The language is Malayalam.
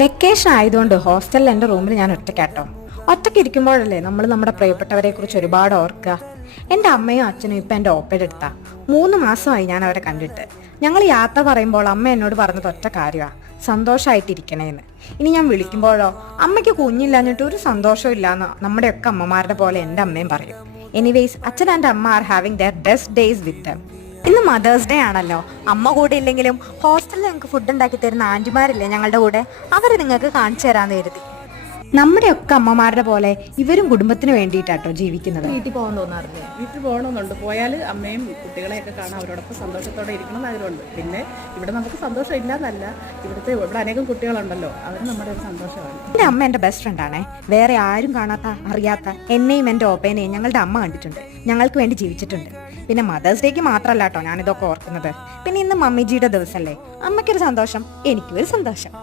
വെക്കേഷൻ ആയതുകൊണ്ട് ഹോസ്റ്റലിൽ എൻ്റെ റൂമിൽ ഞാൻ ഒറ്റയ്ക്കാട്ടോ. ഒറ്റയ്ക്ക് ഇരിക്കുമ്പോഴല്ലേ നമ്മൾ നമ്മുടെ പ്രിയപ്പെട്ടവരെ കുറിച്ച് ഒരുപാട് ഓർക്കുക. എൻ്റെ അമ്മയും അച്ഛനും ഇപ്പം എൻ്റെ ഓപ്പയുടെ അടുത്താ. 3 മാസമായി ഞാൻ അവരെ കണ്ടിട്ട്. ഞങ്ങൾ യാത്ര പറയുമ്പോൾ അമ്മ എന്നോട് പറഞ്ഞത് ഒറ്റ കാര്യമാണ്, സന്തോഷമായിട്ടിരിക്കണേന്ന്. ഇനി ഞാൻ വിളിക്കുമ്പോഴോ അമ്മയ്ക്ക് കുഞ്ഞില്ലാഞ്ഞിട്ട് ഒരു സന്തോഷവും ഇല്ലാന്ന് നമ്മുടെയൊക്കെ അമ്മമാരുടെ പോലെ എൻ്റെ അമ്മയും പറയും. എനിവേസ്, അച്ഛൻ ആൻഡ് അമ്മ are having there best days വിത്ത് ദം. ഇന്ന് മദേഴ്സ് ഡേ ആണല്ലോ. അമ്മ കൂടെ ഇല്ലെങ്കിലും ഹോസ്റ്റലിൽ നിങ്ങൾക്ക് ഫുഡ് ഉണ്ടാക്കി തരുന്ന ആൻറ്റിമാരില്ലേ ഞങ്ങളുടെ കൂടെ, അവർ നിങ്ങൾക്ക് കാണിച്ചു തരാമെന്ന് കരുതി. നമ്മുടെയൊക്കെ അമ്മമാരുടെ പോലെ ഇവരും കുടുംബത്തിന് വേണ്ടിയിട്ടാട്ടോ ജീവിക്കുന്നത്. വീട്ടിൽ പോകാൻ തോന്നാറില്ലേ? വീട്ടിൽ പോകണമെന്നുണ്ട്. പോയാൽ അമ്മയും കുട്ടികളെയൊക്കെ കാണാൻ അവരോടൊപ്പം സന്തോഷത്തോടെ ഇരിക്കണം എന്ന് ആഗ്രഹമുണ്ട്. പിന്നെ ഇവിടെ നമുക്ക് സന്തോഷം ഇല്ലാന്നല്ല, ഇവിടെ അനേകം കുട്ടികളുണ്ടല്ലോ, അവർ നമ്മുടെ ഒരു സന്തോഷമാണ്. എൻ്റെ അമ്മ എൻ്റെ ബെസ്റ്റ് ഫ്രണ്ടാണേ. വേറെ ആരും കാണാത്ത അറിയാത്ത എന്നെയും എൻ്റെ ഓപ്പേനെയും ഞങ്ങളുടെ അമ്മ കണ്ടിട്ടുണ്ട്, ഞങ്ങൾക്ക് വേണ്ടി ജീവിച്ചിട്ടുണ്ട്. പിന്നെ മദേഴ്സ് ഡേക്ക് മാത്രമല്ല കേട്ടോ ഞാനിതൊക്കെ ഓർക്കുന്നത്. പിന്നെ ഇന്ന് മമ്മിജിയുടെ ദിവസമല്ലേ, അമ്മയ്ക്കൊരു സന്തോഷം, എനിക്കും ഒരു സന്തോഷം.